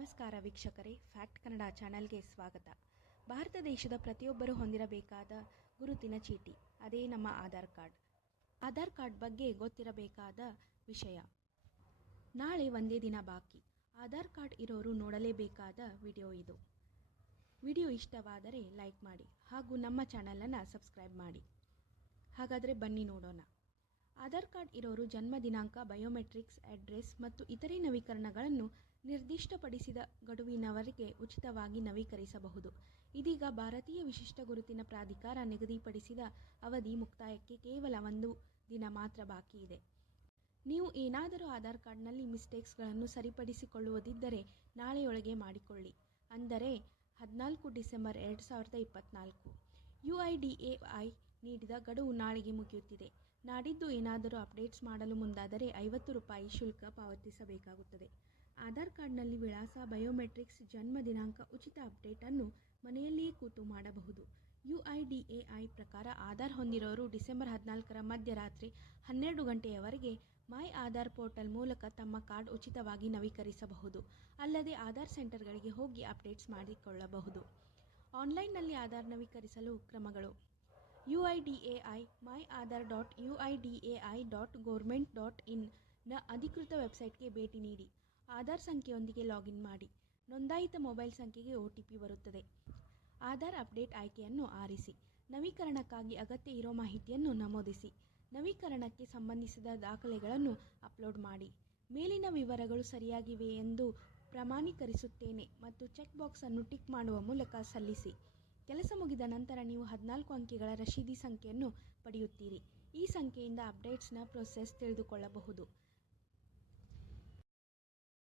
ನಮಸ್ಕಾರ ವೀಕ್ಷಕರೇ, ಫ್ಯಾಕ್ಟ್ ಕನ್ನಡ ಚಾನಲ್ಗೆ ಸ್ವಾಗತ. ಭಾರತ ದೇಶದ ಪ್ರತಿಯೊಬ್ಬರೂ ಹೊಂದಿರಬೇಕಾದ ಗುರುತಿನ ಚೀಟಿ, ಅದೇ ನಮ್ಮ ಆಧಾರ್ ಕಾರ್ಡ್. ಆಧಾರ್ ಕಾರ್ಡ್ ಬಗ್ಗೆ ಗೊತ್ತಿರಬೇಕಾದ ವಿಷಯ. ನಾಳೆ ಒಂದೇ ದಿನ ಬಾಕಿ. ಆಧಾರ್ ಕಾರ್ಡ್ ಇರೋರು ನೋಡಲೇಬೇಕಾದ ವಿಡಿಯೋ ಇದು. ವಿಡಿಯೋ ಇಷ್ಟವಾದರೆ ಲೈಕ್ ಮಾಡಿ ಹಾಗೂ ನಮ್ಮ ಚಾನಲನ್ನು ಸಬ್ಸ್ಕ್ರೈಬ್ ಮಾಡಿ. ಹಾಗಾದರೆ ಬನ್ನಿ ನೋಡೋಣ. ಆಧಾರ್ ಕಾರ್ಡ್ ಇರೋರು ಜನ್ಮ ದಿನಾಂಕ, ಬಯೋಮೆಟ್ರಿಕ್ಸ್, ಅಡ್ರೆಸ್ ಮತ್ತು ಇತರೆ ನವೀಕರಣಗಳನ್ನು ನಿರ್ದಿಷ್ಟಪಡಿಸಿದ ಗಡುವಿನವರೆಗೆ ಉಚಿತವಾಗಿ ನವೀಕರಿಸಬಹುದು. ಇದೀಗ ಭಾರತೀಯ ವಿಶಿಷ್ಟ ಗುರುತಿನ ಪ್ರಾಧಿಕಾರ ನಿಗದಿಪಡಿಸಿದ ಅವಧಿ ಮುಕ್ತಾಯಕ್ಕೆ ಕೇವಲ ಒಂದು ದಿನ ಮಾತ್ರ ಬಾಕಿ ಇದೆ. ನೀವು ಏನಾದರೂ ಆಧಾರ್ ಕಾರ್ಡ್ನಲ್ಲಿ ಮಿಸ್ಟೇಕ್ಸ್ಗಳನ್ನು ಸರಿಪಡಿಸಿಕೊಳ್ಳುವುದಿದ್ದರೆ ನಾಳೆಯೊಳಗೆ ಮಾಡಿಕೊಳ್ಳಿ. ಅಂದರೆ ಹದಿನಾಲ್ಕು ಡಿಸೆಂಬರ್ ಎರಡು ಸಾವಿರದ ಇಪ್ಪತ್ತ್ನಾಲ್ಕು U I D A I ನೀಡಿದ ಗಡುವು ನಾಳೆಗೆ ಮುಗಿಯುತ್ತಿದೆ. ನಾಡಿದ್ದು ಏನಾದರೂ ಅಪ್ಡೇಟ್ಸ್ ಮಾಡಲು ಮುಂದಾದರೆ ಐವತ್ತು ರೂಪಾಯಿ ಶುಲ್ಕ ಪಾವತಿಸಬೇಕಾಗುತ್ತದೆ. ಆಧಾರ್ ಕಾರ್ಡ್ನಲ್ಲಿ ವಿಳಾಸ, ಬಯೋಮೆಟ್ರಿಕ್ಸ್, ಜನ್ಮ ದಿನಾಂಕ, ಉಚಿತ ಅಪ್ಡೇಟನ್ನು ಮನೆಯಲ್ಲಿಯೇ ಕೂತು ಮಾಡಬಹುದು. U I D A I ಪ್ರಕಾರ ಆಧಾರ್ ಹೊಂದಿರೋರು ಡಿಸೆಂಬರ್ ಹದಿನಾಲ್ಕರ ಮಧ್ಯರಾತ್ರಿ ಹನ್ನೆರಡು ಗಂಟೆಯವರೆಗೆ ಮೈ ಆಧಾರ್ ಪೋರ್ಟಲ್ ಮೂಲಕ ತಮ್ಮ ಕಾರ್ಡ್ ಉಚಿತವಾಗಿ ನವೀಕರಿಸಬಹುದು. ಅಲ್ಲದೆ ಆಧಾರ್ ಸೆಂಟರ್ಗಳಿಗೆ ಹೋಗಿ ಅಪ್ಡೇಟ್ಸ್ ಮಾಡಿಕೊಳ್ಳಬಹುದು. ಆನ್ಲೈನ್ನಲ್ಲಿ ಆಧಾರ್ ನವೀಕರಿಸಲು ಕ್ರಮಗಳು. U I D A I my Aadhaar dot U I D A I dot government dot in ಅಧಿಕೃತ ವೆಬ್ಸೈಟ್ಗೆ ಭೇಟಿ ನೀಡಿ. ಆಧಾರ್ ಸಂಖ್ಯೆಯೊಂದಿಗೆ ಲಾಗಿನ್ ಮಾಡಿ. ನೋಂದಾಯಿತ ಮೊಬೈಲ್ ಸಂಖ್ಯೆಗೆ ಒ ಟಿ ಪಿ ಬರುತ್ತದೆ. ಆಧಾರ್ ಅಪ್ಡೇಟ್ ಆಯ್ಕೆಯನ್ನು ಆರಿಸಿ. ನವೀಕರಣಕ್ಕಾಗಿ ಅಗತ್ಯ ಇರೋ ಮಾಹಿತಿಯನ್ನು ನಮೂದಿಸಿ. ನವೀಕರಣಕ್ಕೆ ಸಂಬಂಧಿಸಿದ ದಾಖಲೆಗಳನ್ನು ಅಪ್ಲೋಡ್ ಮಾಡಿ. ಮೇಲಿನ ವಿವರಗಳು ಸರಿಯಾಗಿವೆ ಎಂದು ಪ್ರಮಾಣೀಕರಿಸುತ್ತೇನೆ ಮತ್ತು ಚೆಕ್ ಬಾಕ್ಸ್ ಅನ್ನು ಟಿಕ್ ಮಾಡುವ ಮೂಲಕ ಸಲ್ಲಿಸಿ. ಕೆಲಸ ಮುಗಿದ ನಂತರ ನೀವು ಹದಿನಾಲ್ಕು ಅಂಕಿಗಳ ರಶೀದಿ ಸಂಖ್ಯೆಯನ್ನು ಪಡೆಯುತ್ತೀರಿ. ಈ ಸಂಖ್ಯೆಯಿಂದ ಅಪ್ಡೇಟ್ಸ್ನ ಪ್ರೊಸೆಸ್ ತಿಳಿದುಕೊಳ್ಳಬಹುದು.